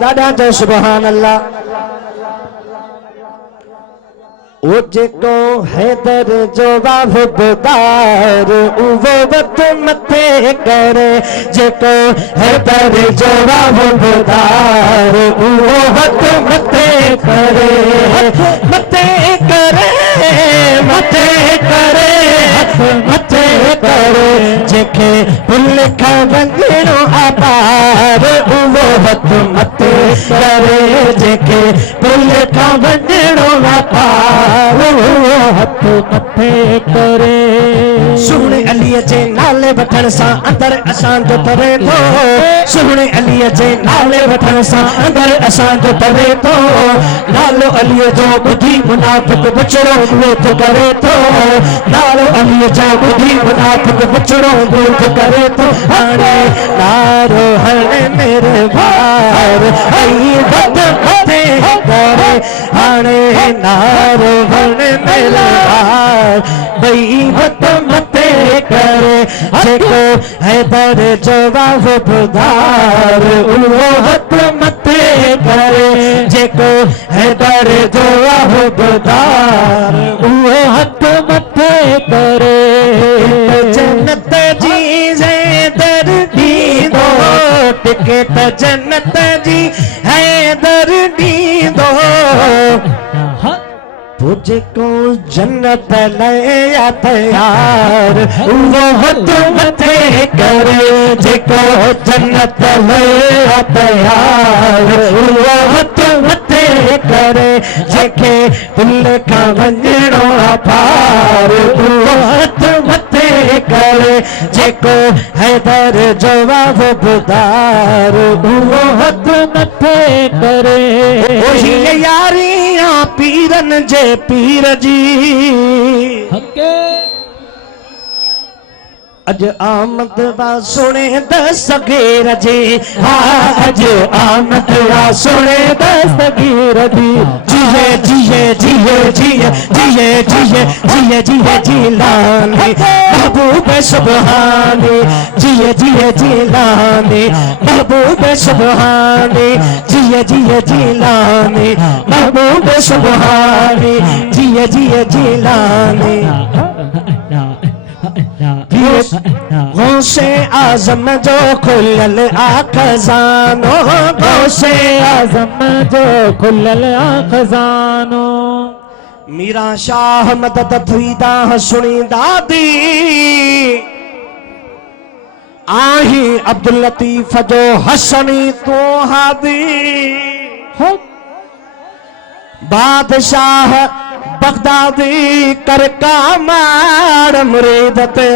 दादा जो सुभान अल्लाह ओ जेको हैदर जो वाहबदार वो वत मथे करे जेको हैदर जो वाहबदार वो वत मथे करे मथे करे मथे करे मथे करे जेके भुल खा वंजणो आपार वो वत मथे करे जेके भुल खा वंजणो आपार हथ मथे करे सुने अलीअ जे नाले वठण सां अंदर असां जो तरे थो सुने अलीअ जे नाले वठण सां अंदर असां जो तरे थो नालो अलीअ जो ॿुधी मुनाफ़िक विछड़ो विरोध करे थो नालो अलीअ जो ॿुधी मुनाफ़िक विछड़ो विरोध करे थो हाणे नारो हणे मेरे भार आई वध मथे करे हाणे नारो हणे मेरे भार भई वध मथे करे जेको हैदर जो वाहबदार उहो हथ मथे करे जेको हैदर जो वाहबदार उहो हथ मथे करे जन्नत जी हैदर दीदो टिकट जन्नत जी हैदर दीदो तुझको जन्नत नया तैयार वो हथ मथे करे जेको जन्नत नया तैयार वो हथ मथे करे जेके दिल का वंजणो पार वो हथ मथे करे जेको हैदर जो वाहबदार वो हथ मथे करे ओही यारियां पीरन जे पीर जी अज आमद वा सुने दस्तगीर जी अज आमद वा सुने दस्तगीर जी जिए जिए जिए जिए जिए जिए जिए जिए जिलानी महबूब सुबहानी जिए जिए जिलानी महबूब सुबहानी जिए जिए जिलानी महबूब सुबहानी जिए जिए जिलानी गौसे आजम जो खुलल खजानो गौसे आजम जो खुलल खजानो मीरा शाह मदद थीदा सुनी दादी आही अब्दुल लतीफ जो हसनी तो हादी बादशाह बगदादी कर कामार मुरीद ते